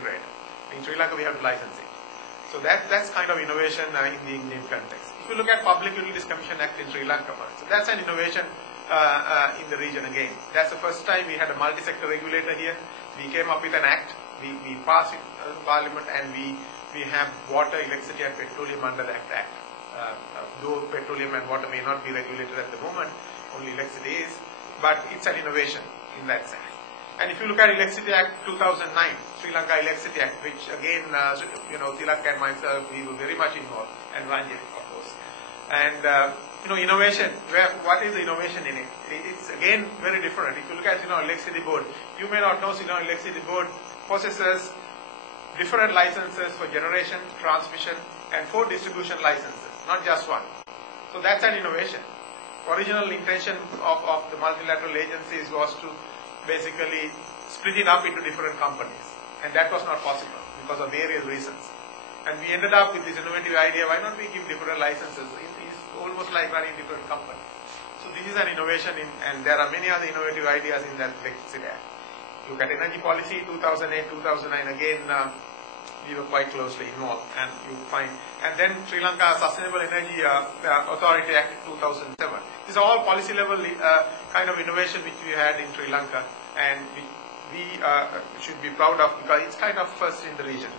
trade. In Sri Lanka, we have to license it. So that's kind of innovation in the Indian context. If you look at Public Utilities Commission Act in Sri Lanka, so that's an innovation in the region again. That's the first time we had a multi-sector regulator here. We came up with an act. We passed it in Parliament, and we have water, electricity, and petroleum under that act. Though petroleum and water may not be regulated at the moment, only electricity is, but it's an innovation in that sense. And if you look at Electricity Act 2009, Sri Lanka Electricity Act, which again, Tilak and myself, we were very much involved, and Ranjit, of course. And innovation, what is the innovation in it? It's again very different. If you look at Electricity Board, you may not know Electricity Board possesses different licenses for generation, transmission, and 4 distribution licenses, not just one. So that's an innovation. Original intention of the multilateral agencies was to basically split it up into different companies, and that was not possible because of various reasons. And we ended up with this innovative idea: why not we give different licenses? It's almost like running different companies. So this is an innovation, and there are many other innovative ideas in that Electricity Act. Look at energy policy 2008, 2009. Again, we were quite closely involved, and you find. And then Sri Lanka Sustainable Energy Authority Act 2007. These are all policy level kind of innovation which we had in Sri Lanka, and we should be proud of because it's kind of first in the region.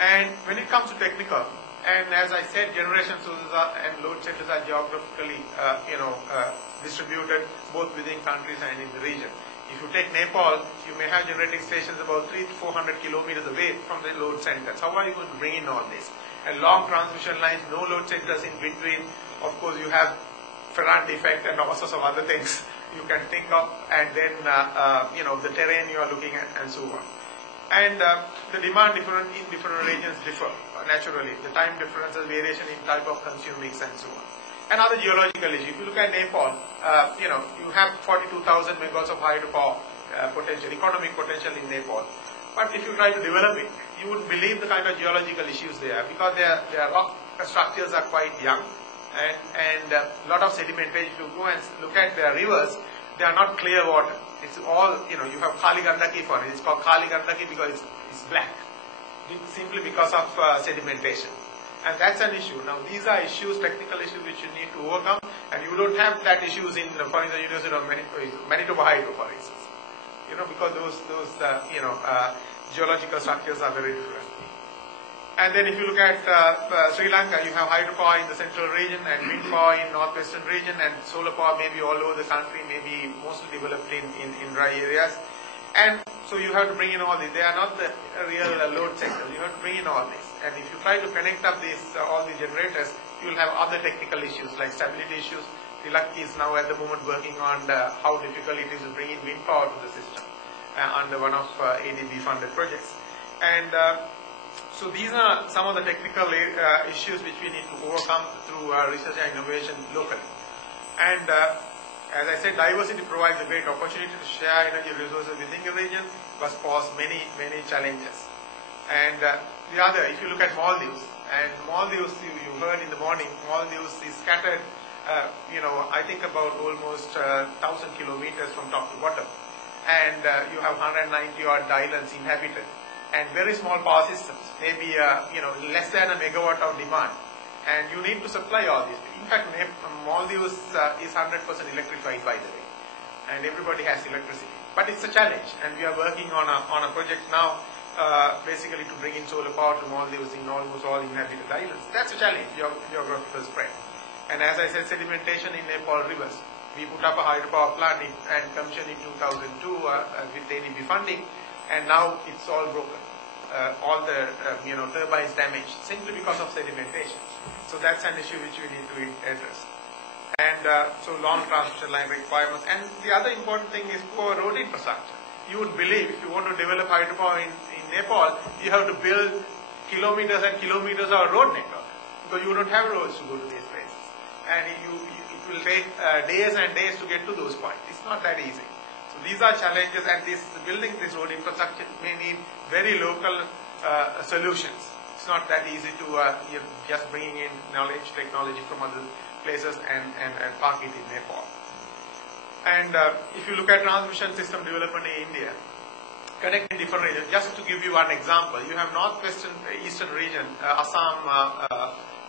And when it comes to technical, and as I said, generation sources and load centers are geographically distributed both within countries and in the region. If you take Nepal, you may have generating stations about 300 to 400 kilometers away from the load centers. How are you going to bring in all this? And long transmission lines, no load centers in between. Of course, you have Ferrand effect and all sorts of other things you can think of, and then the terrain you are looking at, and so on. And the demand in different regions differ naturally. The time differences, variation in type of consume mix, and so on. And other geological issues. If you look at Nepal, you have 42,000 megawatts of hydropower potential, economic potential in Nepal. But if you try to develop it, you would believe the kind of geological issues there, because their rock structures are quite young, and a lot of sedimentation. If you go and look at their rivers, they are not clear water. It's all, you have Kali Gandaki for it. It's called Kali Gandaki because it's black, simply because of sedimentation. And that's an issue. Now, these are issues, technical issues, which you need to overcome, and you don't have that issues in, for instance, University of Manitoba Hydro, for instance. Because those geological structures are very different. And then if you look at Sri Lanka, you have hydropower in the central region and wind power in northwestern region, and solar power maybe all over the country, maybe mostly developed in dry areas. And so you have to bring in all this. They are not the real load sectors. You have to bring in all this. And if you try to connect up all these generators, you will have other technical issues like stability issues. Tilak is now at the moment working on how difficult it is to bring in wind power to the system under one of ADB funded projects. And so these are some of the technical issues which we need to overcome through research and innovation locally. And as I said, diversity provides a great opportunity to share energy resources within the region, but pose many challenges. And the other, if you look at Maldives, and Maldives, you heard in the morning, Maldives is scattered, I think about almost 1,000 kilometers from top to bottom. And you have 190 odd islands inhabited, and very small power systems, maybe less than a megawatt of demand. And you need to supply all this. In fact, Maldives is 100% electrified, by the way, and everybody has electricity. But it's a challenge, and we are working on a project now, basically to bring in solar power to Maldives in almost all inhabited islands. That's a challenge, geographical spread. And as I said, sedimentation in Nepal rivers. We put up a hydropower plant and commissioned in 2002 with ADB funding, and now it's all broken. All the turbines damaged simply because of sedimentation. So that's an issue which we need to address. And so long transmission line requirements. And the other important thing is poor road infrastructure. You would believe if you want to develop hydropower in Nepal, you have to build kilometers and kilometers of road network, because you don't have roads to go to these places. And it will take days and days to get to those points. It's not that easy. So these are challenges, and building this road infrastructure may need very local solutions. It's not that easy to just bringing in knowledge, technology from other places and park it in Nepal. And if you look at transmission system development in India, connecting different regions. Just to give you one example, you have northwestern eastern region, Assam,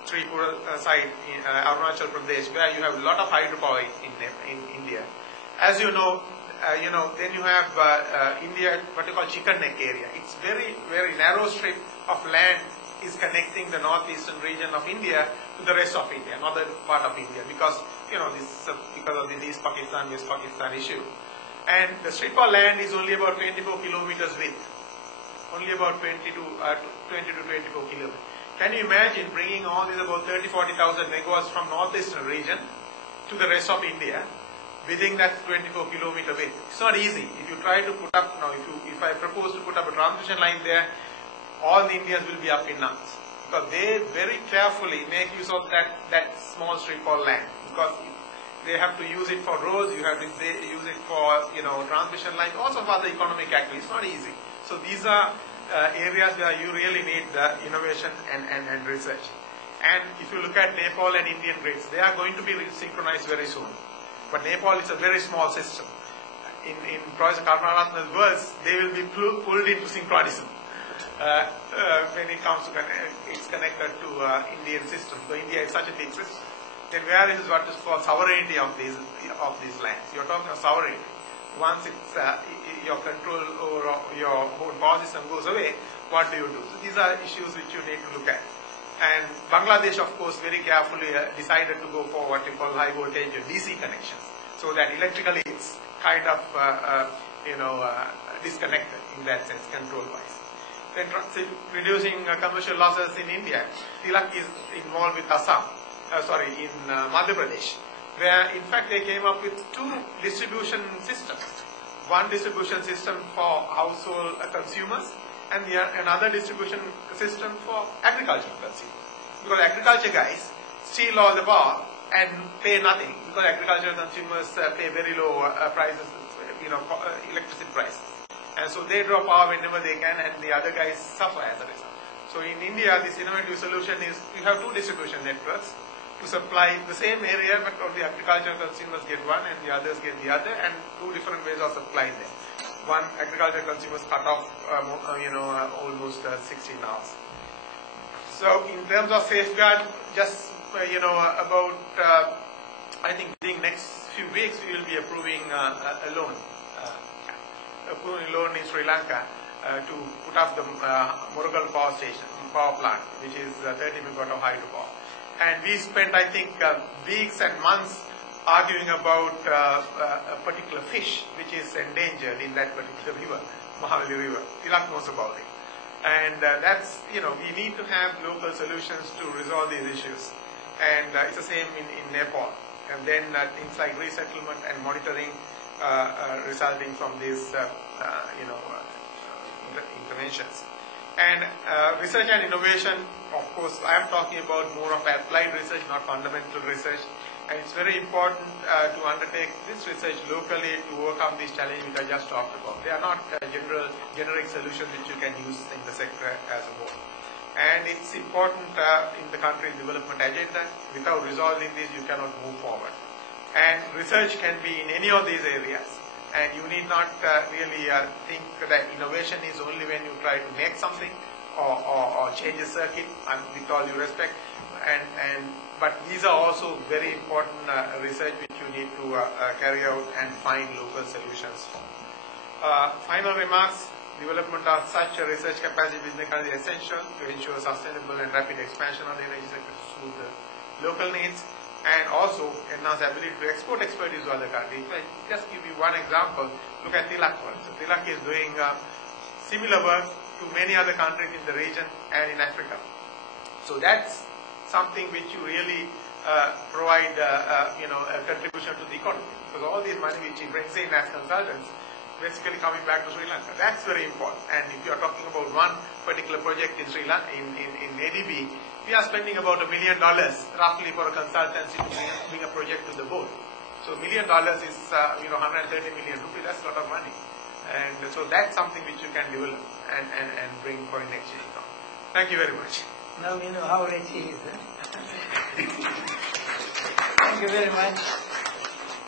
Tripura side, in Arunachal Pradesh, where you have a lot of hydropower in India. As you know, then you have India, what you call chicken neck area. It's very, very narrow strip of land is connecting the northeastern region of India to the rest of India, northern part of India, because this because of the East Pakistan, West Pakistan issue. And the strip of land is only about 24 kilometers width, only about 20 to 24 kilometers. Can you imagine bringing all these about 30-40,000 megawatts from northeastern region to the rest of India within that 24 kilometer width? It's not easy. If you try to put up now, if I propose to put up a transmission line there, all the Indians will be up in arms, because they very carefully make use of that small strip of land, because they have to use it for roads, you have to use it for transmission lines, also for other economic activities. It's not easy. So these are areas where you really need innovation and research. And if you look at Nepal and Indian grids, they are going to be synchronized very soon. But Nepal is a very small system. In Professor Karnaratna's words, they will be pulled into synchronism when it comes to it's connected to Indian system. So India is such a big system. Then where is what is called sovereignty of these lands? You're talking of sovereignty. Once it's your control over your whole power system goes away, what do you do? So these are issues which you need to look at. And Bangladesh, of course, very carefully decided to go for what we call high voltage DC connections, so that electrically it's kind of disconnected in that sense, control-wise. Then reducing commercial losses in India. Tilak is involved with Assam. In Madhya Pradesh, where in fact they came up with two distribution systems. One distribution system for household consumers and another distribution system for agricultural consumers. Because agriculture guys steal all the power and pay nothing, because agricultural consumers pay very low prices, electricity prices. And so they draw power whenever they can, and the other guys suffer as a result. So in India, this innovative solution is you have two distribution networks to supply the same area, but only agricultural consumers get one and the others get the other, and two different ways of supplying them. One, agricultural consumers cut off almost 16 hours. So in terms of safeguard, just about I think in the next few weeks we will be approving a loan in Sri Lanka to put up the Murugal power plant, which is 30 megawatt of hydropower. And we spent, I think, weeks and months arguing about a particular fish which is endangered in that particular river, Mahavali River. Tilak knows about it. And that's, we need to have local solutions to resolve these issues. And it's the same in Nepal. And then things like resettlement and monitoring resulting from these, interventions. And research and innovation, of course, I am talking about more of applied research, not fundamental research. And it's very important to undertake this research locally to overcome these challenges which I just talked about. They are not generic solutions which you can use in the sector as a whole. And it's important in the country's development agenda. Without resolving this, you cannot move forward. And research can be in any of these areas. And you need not really think that innovation is only when you try to make something or change a circuit, with all due respect. But these are also very important research which you need to carry out and find local solutions for. Final remarks. Development of such a research capacity within the country is essential to ensure sustainable and rapid expansion of the energy sector to suit the local needs, and also enhance ability to export expertise to other countries. If I just give you one example, look at Tilak. So Tilak is doing similar work to many other countries in the region and in Africa. So that's something which you really provide, a contribution to the economy, because all this money which he brings in as consultants basically coming back to Sri Lanka. That's very important. And if you are talking about one particular project in Sri Lanka, in ADB, we are spending about $1 million roughly for a consultancy to bring a project to the board. So $1 million is 130 million rupees. That's a lot of money. And so that's something which you can develop and bring foreign exchange on. Thank you very much. Now we know how rich he is. Thank you very much.